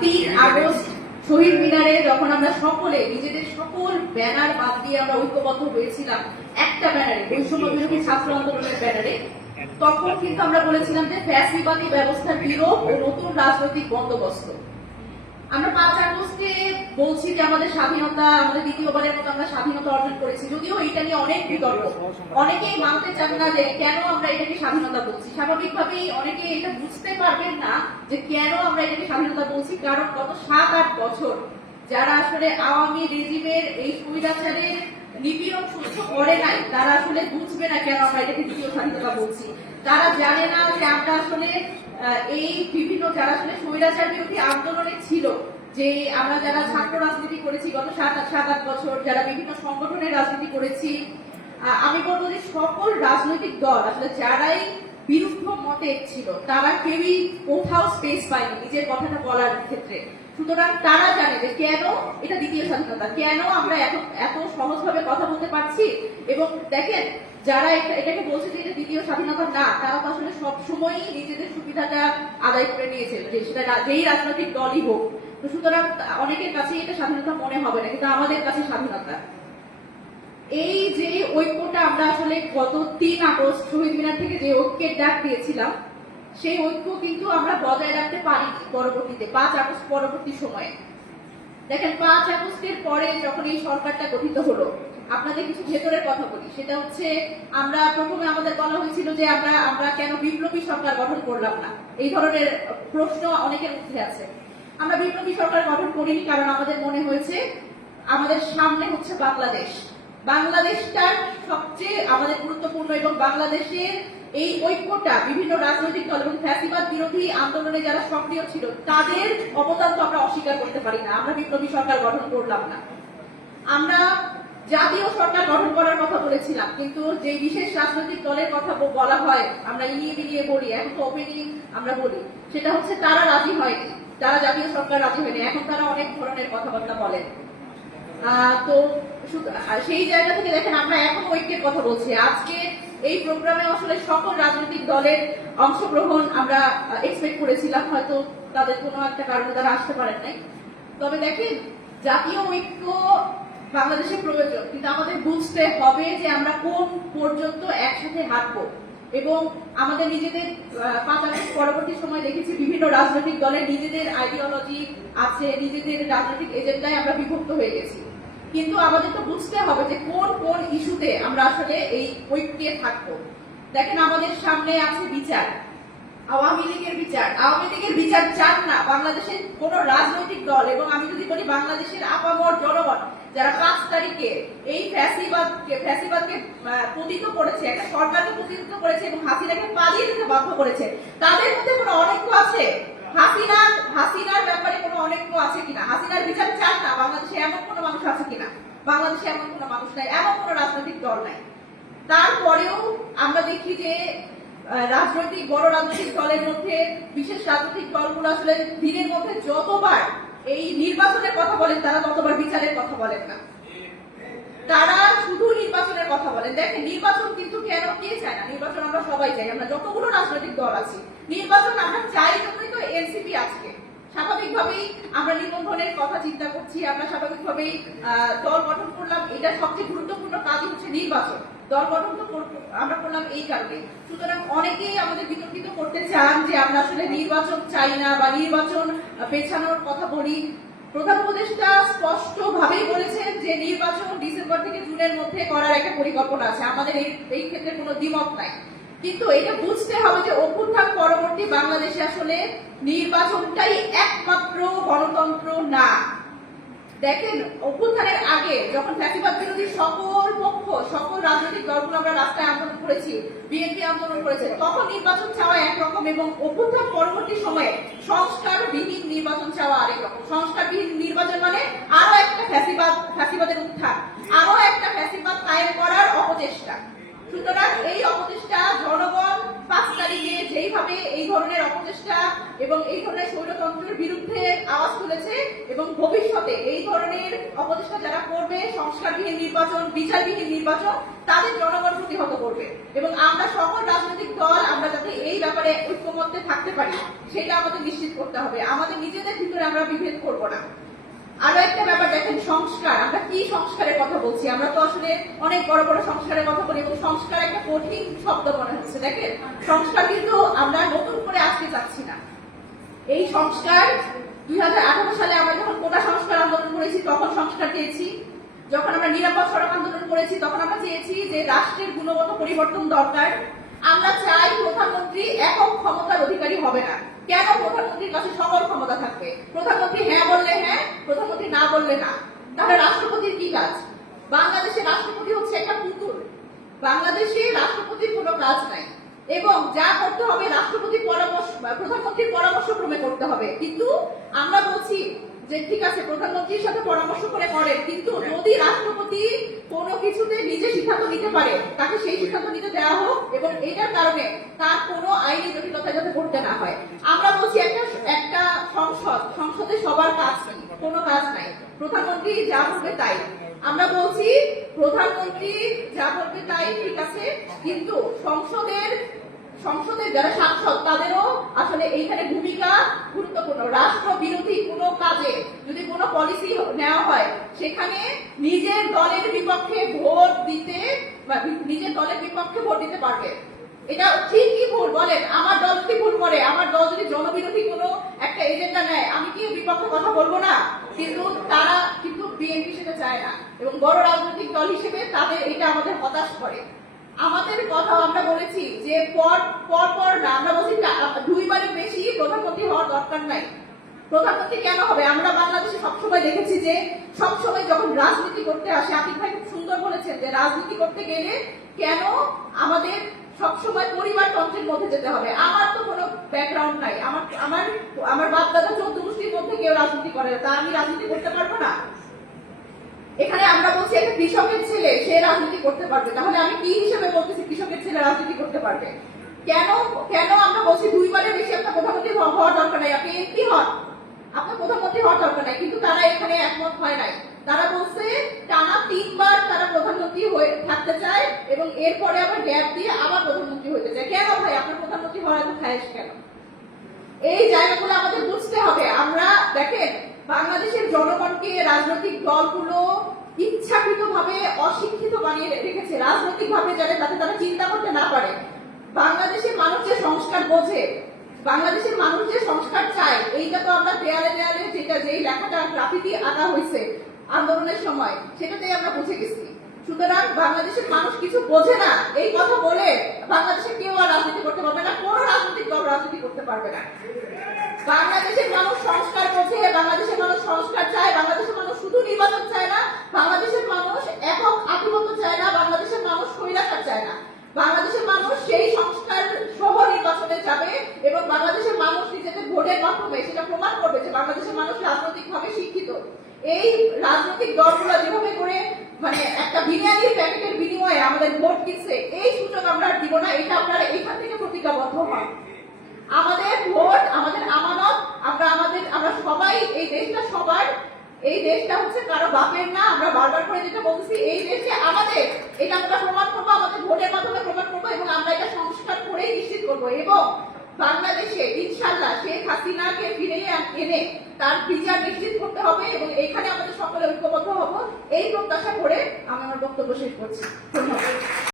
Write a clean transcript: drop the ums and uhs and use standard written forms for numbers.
3 August শহীদ মিনারে যখন আমরা সকলে নিজেদের সকল ব্যানার বাদ দিয়ে আমরা ঐক্যবদ্ধ হয়েছিলাম একটা ব্যানারে, বৈষম্য বিরোধী ছাত্র আন্দোলনের ব্যানারে, তখন কিন্তু আমরা বলেছিলাম যে ফ্যাসিবাদী ব্যবস্থার বিরোধ ও নতুন রাজনৈতিক বন্দোবস্ত। আমরা 5 আগস্টে বলছি যে আমাদের স্বাধীনতা, আমাদের দ্বিতীয়বারের মতো আমরা স্বাধীনতা অর্জন করেছি, যদিও এটা নিয়ে অনেক বিতর্ক, অনেকেই মানতে চান না যে কেন আমরা এটাকে স্বাধীনতা বলছি। স্বাভাবিকভাবেই অনেকে এটা বুঝতে পারবেন না যে কেন আমরা এটাকে স্বাধীনতা বলছি, কারণ গত 7-8 বছর যারা আসলে আওয়ামী রেজিমের এই স্বৈরাচারের নিপীড়ন সহ্য করে নাই, তারা আসলে বুঝবে না কেন আমরা এটাকে দ্বিতীয় স্বাধীনতা বলছি। তারা জানে না যে আমরা আসলে এই বিভিন্ন যারা আসলে স্বৈরাচার বিরোধী আন্দোলনে ছিল, যে আমরা যারা ছাত্র রাজনীতি করেছি গত 7-8 বছর, যারা বিভিন্ন সংগঠনের রাজনীতি করেছি, আমি বলবো যে সকল রাজনৈতিক দল আসলে যারাই বিরুদ্ধ মতে ছিল তারা কেউই কোথাও স্পেস পায়নি নিজের কথাটা বলার ক্ষেত্রে। সুতরাং তারা জানে যে কেন এটা দ্বিতীয় স্বাধীনতা, কেন আমরা এত সহজভাবে কথা বলতে পারছি। এবং দেখেন, যারা এটাকে বলছে যে এটা দ্বিতীয় স্বাধীনতা না, তারা তো আসলে সবসময়ই নিজেদের সুবিধাটা আদায় করে নিয়েছে, সেটা যেই রাজনৈতিক দলই হোক। তো সুতরাং অনেকের কাছে এটা স্বাধীনতা মনে হবে না, কিন্তু আমাদের কাছে স্বাধীনতা। এই যে ঐক্যটা আমরা আসলে গত 3 আগস্ট শহীদ মিনার থেকে যে ঐক্যের ডাক দিয়েছিলাম, সেই ঐক্য কিন্তু আমরা বজায় রাখতে পারি পরবর্তীতে 5 আগস্ট পরবর্তী সময়ে। দেখেন, 5 আগস্টের পরে যখন এই সরকারটা গঠিত হলো, আপনাদের কিছু ভেতরের কথা বলি। সেটা হচ্ছে, আমরা প্রথমে আমাদের বলা হয়েছিল যে আমরা কেন বিপ্লবী সরকার গঠন করলাম না, এই ধরনের প্রশ্ন অনেকের মধ্যে আছে। আমরা বিপ্লবী সরকার গঠন করিনি কারণ আমাদের মনে হয়েছে আমাদের সামনে হচ্ছে বাংলাদেশটা সবচেয়ে আমাদের গুরুত্বপূর্ণ, এবং বাংলাদেশের এই ঐক্যটা বিভিন্ন রাজনৈতিক দল এবং ফ্যাসিবাদ বিরোধী আন্দোলনে যারা সক্রিয় ছিল তাদের অবদান তো আমরা অস্বীকার করতে পারি না। আমরা বিপ্লবী সরকার গঠন করলাম না, আমরা জাতীয় সরকার গঠন করার কথা বলেছিলাম, কিন্তু যে বিশেষ রাজনৈতিক দলের কথা বলা হয়, আমরা ইনিয়ে বিনিয়ে বলি, এখন তো ওপেনই আমরা বলি, সেটা হচ্ছে তারা রাজি হয়নি, তারা জাতীয় সরকার রাজি হয়নি, এখন তারা অনেক ধরনের কথাবার্তা বলেন। তো সেই জায়গা থেকে দেখেন, আমরা এখন ঐক্যের কথা বলছি। আজকে এই প্রোগ্রামে আসলে সকল রাজনৈতিক দলের অংশগ্রহণ আমরা এক্সপেক্ট করেছিলাম, হয়তো তাদের কোনো একটা কারণে তারা আসতে পারেন নাই। তবে দেখেন, জাতীয় ঐক্য বাংলাদেশের প্রয়োজন, কিন্তু আমাদের বুঝতে হবে যে আমরা কোন পর্যন্ত একসাথে হাঁটবো। এবং আমাদের নিজেদের 5 আগস্ট পরবর্তী সময় দেখেছি বিভিন্ন রাজনৈতিক দলের নিজেদের আইডিওলজি আছে, নিজেদের রাজনৈতিক এজেন্ডায় আমরা বিভক্ত হয়ে গেছি। কিন্তু আমাদের তো বুঝতে হবে যে কোন কোন ইস্যুতে আমরা আসলে এই ঐক্যে থাকবো। দেখেন, আমাদের সামনে আছে বিচার, আওয়ামী লীগের বিচার চান না বাংলাদেশের কোন রাজনৈতিক দল। এবং আমি যদি বলি, বাংলাদেশের আপামর জনগণ যারা 5 তারিখে এই ফ্যাসিবাদকে পতিত করেছে, একটা সরকারকে পতিত করেছে এবং হাসিনাকে পালিয়ে যেতে বাধ্য করেছে, তাদের মধ্যে কোনো অনৈক্য আছে? হাসিনার ব্যাপারে কোনো অনৈক্য আছে কিনা? হাসিনার বিচার চান না বাংলাদেশে এমন কোনো মানুষ আছে কিনা? বাংলাদেশে এমন কোনো মানুষ নাই, এমন কোনো রাজনৈতিক দল নাই। তারপরেও আমরা দেখি যে বড় রাজনৈতিক দলের মধ্যে বিশেষ রাজনৈতিক দলগুলো আসলে দিনের মধ্যে যতবার এই নির্বাচনের কথা বলেন, তারা ততবার বিচারের কথা বলেন না, তারা শুধু নির্বাচনের কথা বলেন। দেখেন, নির্বাচন কিন্তু কে চায় না? নির্বাচন আমরা সবাই চাই, আমরা যতগুলো রাজনৈতিক দল আছি। নির্বাচন আমরা চাই জন্যই তো এনসিপি আজকে। স্বাভাবিকভাবেই আমরা নিবন্ধনের কথা চিন্তা করছি, আমরা স্বাভাবিকভাবেই দল গঠন করলাম। এটা সবচেয়ে গুরুত্বপূর্ণ কাজই হচ্ছে নির্বাচন। দল গঠন তো আমরা করলাম এই কারণে। সুতরাং অনেকেই আমাদের বিতর্কিত করতে চান যে আমরা আসলে নির্বাচন চাই না বা নির্বাচন পেছানোর কথা বলি। প্রধান উপদেষ্টা স্পষ্ট ভাবেই বলেছেন যে নির্বাচন ডিসেম্বর থেকে জুনের মধ্যে করার একটা পরিকল্পনা আছে, আমাদের এই ক্ষেত্রে কোনো দ্বিমত নাই। কিন্তু এটা বুঝতে হবে যে অভ্যুত্থান পরবর্তী বাংলাদেশে আসলে নির্বাচনটাই একমাত্র গণতন্ত্র না। দেখেন, অভ্যুত্থানের আগে যখন ফ্যাসিবাদ বিরোধী সকল রাজনৈতিক দলগুলো আমরা রাস্তায় আন্দোলন করেছি, বিএনপি আন্দোলন করেছে, তখন নির্বাচন চাওয়া একরকম, এবং অভ্যুত্থান পরবর্তী সময়ে সংস্কারবিহীন নির্বাচন চাওয়া আরেক রকম। সংস্কারবিহীন নির্বাচন মানে আরো একটা ফ্যাসিবাদের উত্থান, আরো একটা ফ্যাসিবাদ কায়েম করার অপচেষ্টা। সুতরাং এই অপচেষ্টা জনগণ 5 তারিখে যেইভাবে এই ধরনের অপচেষ্টা এবং এই ধরনের স্বৈরতন্ত্রের বিরুদ্ধে আওয়াজ তুলেছে এবং ভবিষ্যতে এই ধরনের অপচেষ্টা যারা করবে, সংস্কারবিহীন নির্বাচন, বিচারবিহীন নির্বাচন, তাদের জনগণ প্রতিহত করবে। এবং আমরা সকল রাজনৈতিক দল আমরা যাতে এই ব্যাপারে ঐক্যমত্যে থাকতে পারি সেটা আমাদের নিশ্চিত করতে হবে। আমাদের নিজেদের ভিতরে আমরা বিভেদ করবো না। আরো একটা ব্যাপার দেখেন, সংস্কার। আমরা কি সংস্কারের কথা বলছি? আমরা তো আসলে অনেক বড় বড় সংস্কারের কথা বলি এবং সংস্কার একটা কঠিন শব্দ মনে হচ্ছে। দেখেন, সংস্কার কিন্তু আমরা নতুন করে আসতে চাচ্ছি না। এই সংস্কার 2018 সালে আমরা যখন কোটা সংস্কার আন্দোলন করেছি তখন সংস্কার চেয়েছি। যখন আমরা নিরাপদ সড়ক আন্দোলন করেছি তখন আমরা চেয়েছি যে রাষ্ট্রের গুণগত পরিবর্তন দরকার। আমরা চাই প্রধানমন্ত্রী একক ক্ষমতার অধিকারী হবে না। কেন প্রধানমন্ত্রীর কাছে সকল ক্ষমতা থাকবে? প্রধানমন্ত্রী হ্যাঁ বললে হ্যাঁ, প্রধানমন্ত্রী না বললে না। তাহলে রাষ্ট্রপতির কি কাজ? বাংলাদেশের রাষ্ট্রপতি হচ্ছে একটা পুতুল। বাংলাদেশে রাষ্ট্রপতির কোনো কাজ নাই এবং যা করতে হবে রাষ্ট্রপতির পরামর্শ, প্রধানমন্ত্রীর পরামর্শ ক্রমে করতে হবে। কিন্তু আমরা বলছি যে ঠিক আছে, প্রধানমন্ত্রীর সাথে পরামর্শ করে করেন, কিন্তু যদি রাষ্ট্রপতি কোনো কিছুতে নিজে সিদ্ধান্ত নিতে পারে তাকে সেই সিদ্ধান্ত নিতে দেওয়া হোক এবং এটার কারণে তার কোনো আইনি জটিলতা যাতে করতে না হয়। আমরা বলছি একটা সংসদে সবার কাজ কি? কোনো কাজ নাই। প্রধানমন্ত্রী যা বলবে তাই। আমরা বলছি প্রধানমন্ত্রী যা বলবে তাই ঠিক আছে, কিন্তু সংসদের যারা সাংসদ তাদেরও আসলে এইখানে ভূমিকা গুরুত্বপূর্ণ। রাষ্ট্র বিরোধী কোনো কাজে যদি কোনো পলিসি নেওয়া হয় সেখানে নিজের দলের বিপক্ষে ভোট দিতে বা নিজের দলের বিপক্ষে ভোট দিতে পারবে। এটা ঠিক কি ভুল বলেন? আমার দল যদি ভুল করে, আমার দল যদি জনবিরোধী কোনো একটা এজেন্ডা নেয়, আমি কি বিপক্ষে কথা বলবো না? কিন্তু তারা কিন্তু বিএনপি সেটা চায় না এবং বড় রাজনৈতিক দল হিসেবে তাদের এটা আমাদের হতাশ করে। আমাদের কথা আমরা বলেছি যে পর না, আমরা বলছি 2 বারের বেশি প্রধানমন্ত্রী হওয়ার দরকার নাই। প্রধানমন্ত্রী কেন হবে? আমরা বাংলাদেশে সবসময় দেখেছি যে সবসময় যখন রাজনীতি করতে আসে, আতিক ভাই খুব সুন্দর বলেছেন যে রাজনীতি করতে গেলে কেন আমাদের সবসময় পরিবারতন্ত্রের মধ্যে যেতে হবে। আমার তো কোনো ব্যাকগ্রাউন্ড নাই, আমার বাপ দাদা 14 গোষ্ঠীর মধ্যে কেউ রাজনীতি করে, তা আমি রাজনীতি করতে পারবো না? এখানে আমরা বলছি একটা কৃষকের ছেলে সে রাজনীতি করতে পারবে, তাহলে আমি কি হিসেবে বলতেছি কৃষকের ছেলে রাজনীতি করতে পারবে? কেন আমরা বলছি 2 বারের বেশি আপনার প্রধানমন্ত্রী হওয়ার দরকার নাই, আপনি এমপি হন, আপনার প্রধানমন্ত্রী হওয়ার দরকার নাই। কিন্তু তারা এখানে একমত হয় নাই। তারা বলছে টানা 3 বার তারা প্রধানমন্ত্রী হয়ে থাকতে চায় এবং এরপরে আবার গ্যাপ দিয়ে আবার প্রধানমন্ত্রী হতে চায়। কেন ভাই, আপনার প্রধানমন্ত্রী হওয়ার এত খায়েশ কেন? এই জায়গাগুলো আমাদের বুঝতে হবে। আমরা দেখেন, বাংলাদেশের জনগণকে রাজনৈতিক দলগুলো ইচ্ছাকৃতভাবে অশিক্ষিত বানিয়ে রেখেছে, রাজনৈতিক ভাবে যাতে তারা চিন্তা করতে না পারে। বাংলাদেশের মানুষ যে সংস্কার বোঝে, বাংলাদেশের মানুষ যে সংস্কার চায়, এইটা তো আমরা দেয়ালে দেয়ালে যেই লেখাটা গ্রাফিতি আঁকা হয়েছে আন্দোলনের সময় সেটাতেই আমরা বুঝে গেছি। সুতরাং বাংলাদেশের মানুষ কিছু বোঝে না এই কথা বলে বাংলাদেশে কেউ আর রাজনীতি করতে পারবে না, কোনো রাজনৈতিক দল রাজনীতি করতে পারবে না। বাংলাদেশের মানুষ সংস্কার বোঝে, বাংলাদেশের মানুষ সংস্কার চায়, বাংলাদেশের মানুষ শুধু নির্বাচন চায় না, বাংলাদেশের মানুষ একক আধিপত্য চায় না, বাংলাদেশের মানুষ স্বৈরাচার চায় না। বাংলাদেশের মানুষ সেই সংস্কার সহ নির্বাচনে যাবে এবং বাংলাদেশের মানুষ নিজেদের ভোটের মাধ্যমে সেটা প্রমাণ করবে যে বাংলাদেশের মানুষ রাজনৈতিকভাবে শিক্ষিত। এই রাজনৈতিক দলগুলো যেভাবে করে মানে একটা বিরিয়ানি প্যাকেটের বিনিময়ে আমাদের ভোট কিনছে, এই সুযোগ আমরা দিব না। এটা আপনারা এখান থেকে প্রতিজ্ঞাবদ্ধ হন। আমাদের ভোট আমাদের আমানত। আমরা সবাই, এই দেশটা সবার, এই দেশটা হচ্ছে কারো বাপের না। আমরা বারবার করে যেটা বলছি, এই দেশে আমাদের, এটা আমরা প্রমাণ করবো, আমাদের ভোটের মাধ্যমে প্রমাণ করবো এবং আমরা এটা সংস্কার করেই নিশ্চিত করবো। এবং বাংলাদেশে ইনশাআল্লাহ শেখ হাসিনাকে ফিরে এনে তার বিচার নিশ্চিত করতে হবে এবং এখানে আমাদের সকলে ঐক্যবদ্ধ হবো, এই প্রত্যাশা করে আমি আমার বক্তব্য শেষ করছি। ধন্যবাদ।